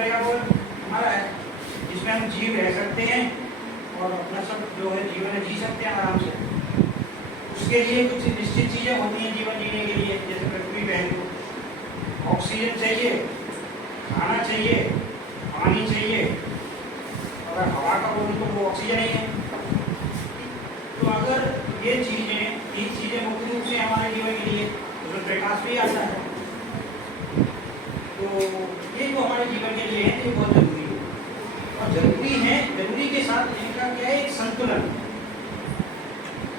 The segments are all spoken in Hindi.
पर्यावरण हमारा है जिसमें हम जीव रह सकते हैं और अपना सब जो है जीवन जी सकते हैं आराम से। उसके लिए कुछ निश्चित चीज़ें होती हैं जीवन जीने के लिए, जैसे पृथ्वी पे है ऑक्सीजन चाहिए, खाना चाहिए, पानी चाहिए। अगर हवा का बोलूँ तो वो ऑक्सीजन ही है। तो अगर ये चीज़ें मुख्य रूप से हमारे जीवन के लिए, उसमें प्रकाश भी आता है, तो ये जो हमारे जीवन के लिए है ये बहुत जरूरी है। और जरूरी के साथ इनका क्या है, एक संतुलन।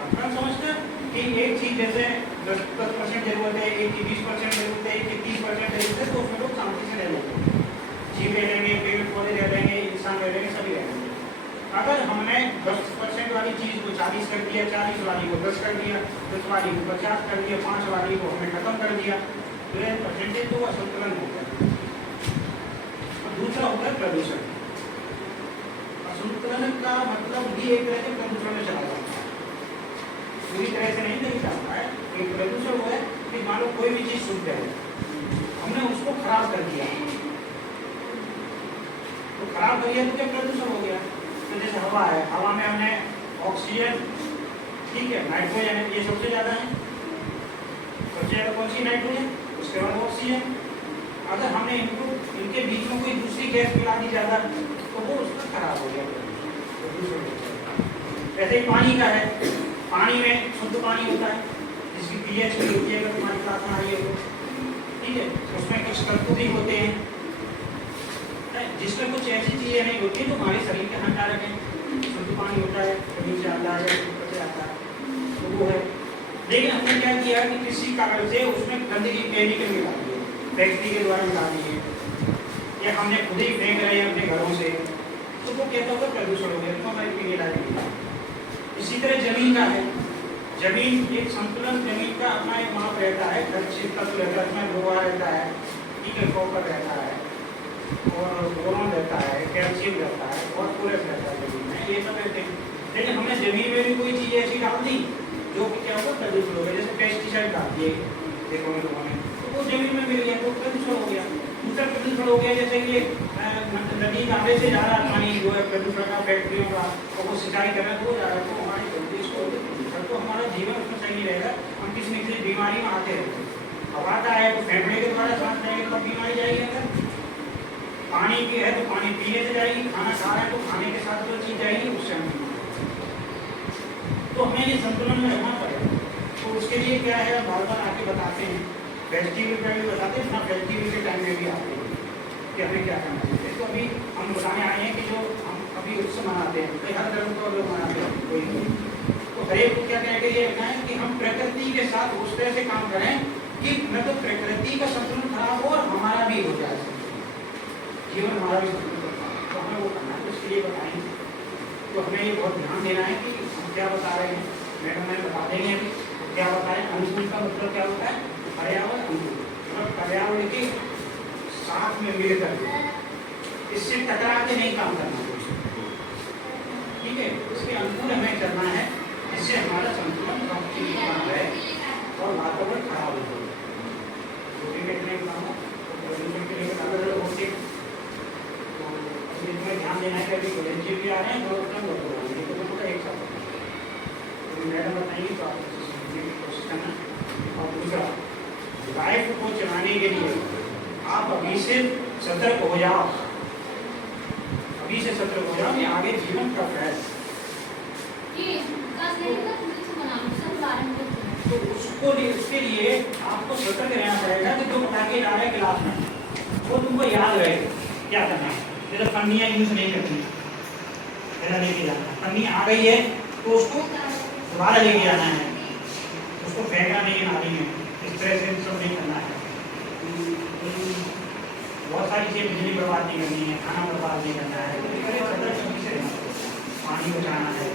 अपना समझते कि एक चीज जैसे 10% जरूरत है, एक की 20% जरूरत है, एक की 30% जरूरत है, तो उसमें लोग शांति से रह लेंगे, जीव रह लेंगे, पेड़ पौधे रह लेंगे, इंसान रह लेंगे, सभी रह लेंगे। अगर हमने 10% वाली चीज को 40 कर दिया, 40 वाली को 10 कर दिया, 10 वाली को 50 कर दिया, 5 वाली को हमने खत्म कर दिया, तो ये परसेंटेज तो असंतुलन हो गया। और दूसरा होता है प्रदूषण। असंतुलन का मतलब भी एक तरह से प्रदूषण में चला जाता है, पूरी तरह से नहीं जाता है। एक प्रदूषण वो है कि मान लो कोई भी चीज शुद्ध है, हमने उसको खराब कर दिया, तो खराब कर दिया तो क्या प्रदूषण हो गया। तो जैसे हवा है, हवा में हमने ऑक्सीजन, ठीक है, नाइट्रोजन है, ये सबसे ज्यादा है। सबसे ज्यादा कौन सी? नाइट्रोजन, उसके बाद ऑक्सीजन। अगर हमने इनके बीच में कोई दूसरी गैस मिला दी ज्यादा, तो वो उसका खराब हो गया, प्रदूषण हो गया। ऐसे ही पानी का है, पानी में शुद्ध पानी होता है जिसकी पीएच भी होती है, अगर तुम्हारी क्लास में आई है तो, ठीक है, उसमें कुछ तत्व भी होते हैं, जिसमें कुछ ऐसी चीजें नहीं होती तो हमारे शरीर के हानिकारक है। शुद्ध पानी होता है, शरीर से आता है, ऊपर से आता है, तो वो है। लेकिन हमने क्या किया कि किसी कारण से उसमें गंदगी, केमिकल मिला दिए, फैक्ट्री के द्वारा मिला दिए, या हमने खुद ही फेंक रहे हैं अपने घरों से, तो वो कहता होगा प्रदूषण हो गया, तो हमारी पीने लायक नहीं। इसी तरह जमीन का है, जमीन एक संतुलन, जमीन का अपना एक माप रहता है, खर्चित तत्व रहता है, उसमें लोहा रहता है, ठीक है, कॉपर रहता है, और बोरॉन रहता है, कैल्शियम रहता है, फॉस्फोरस रहता है जमीन में, ये सब रहते हैं। लेकिन हमने जमीन में भी कोई चीज़ ऐसी डाल दी जो कि क्या होगा, प्रदूषण हो गया। जैसे पेस्टिसाइड डाल दिए देखो लोगों ने, तो वो जमीन में मिल गया, तो प्रदूषण हो गया। दूसरा प्रदूषण हो गया जैसे कि नदी नाले से जा रहा पानी जो है प्रदूषण का, फैक्ट्रियों का, और वो सिंचाई करना तो जा रहा है, तो हमारे प्रदूषण, तो हमारा जीवन उसमें सही नहीं रहेगा। हम किसी न किसी बीमारी में आते रहते हैं। हवा का है तो फेफड़े के द्वारा सांस लेंगे तो बीमारी जाएगी, अगर पानी की है तो पानी पीने से जाएगी, खाना खा रहे हैं तो खाने के साथ जो चीज जाएगी उससे हम, तो हमें ये संतुलन में रहना पड़ेगा। तो उसके लिए क्या है, बार बार आके बताते हैं, फेस्टिवल में भी बताते हैं, अपना फेस्टिवल के टाइम में भी आते हैं कि हमें क्या करना चाहिए। तो अभी हम बताने आए हैं कि जो हम अभी उत्सव मनाते हैं, तो हर धर्म को लोग मनाते हैं, कोई तो हरेक को क्या कहकर ये रखना है कि हम प्रकृति के साथ उस तरह से काम करें कि मतलब प्रकृति का संतुलन खराब हो और हमारा भी हो जाए, जीवन हमारा भी संतुलन, तो हमें वो करना है। उसके लिए बताएंगे, तो हमें ये बहुत ध्यान देना है कि हम क्या बता रहे हैं। मैडम मैंने बता देंगे अभी क्या बताएं। अनुकूल का मतलब क्या होता है, पर्यावरण अनुकूल, मतलब पर्यावरण के साथ में मिलकर, इससे टकरा के नहीं काम करना, ठीक है, उसके अनुकूल हमें करना है, इससे हमारा संतुलन बना रहे और वातावरण खराब हो जाए। प्रदूषण के लिए अलग अलग होते हैं, तो इसमें ध्यान देना है कि अभी वॉलेंटियर भी आ रहे हैं, बहुत कम लोग हैं, तो पूरा एक साथ तो मैडम बताएंगे तो आप समझने की कोशिश करना। और दूसरा, लाइफ को चलाने के लिए आप अभी से सतर्क हो जाओ, अभी से सतर्क हो जाओ, ये आगे जीवन का प्रयास। तो उसके लिए आपको सतर्क रहना पड़ेगा कि जो पटाखे ला रहे हैं गिलास में, वो तुमको याद रहे क्या करना है। जैसे पन्नियाँ यूज नहीं करनी, ऐसा लेके जाना, पन्नी आ गई है तो उसको दोबारा लेके आना है, उसको फेंकना नहीं नाली में, इस तरह से सब नहीं करना है। बहुत सारी चीज़ें, बिजली बर्बाद नहीं करनी है, खाना बर्बाद नहीं करना है, सतर्क से रहना, पानी बचाना है,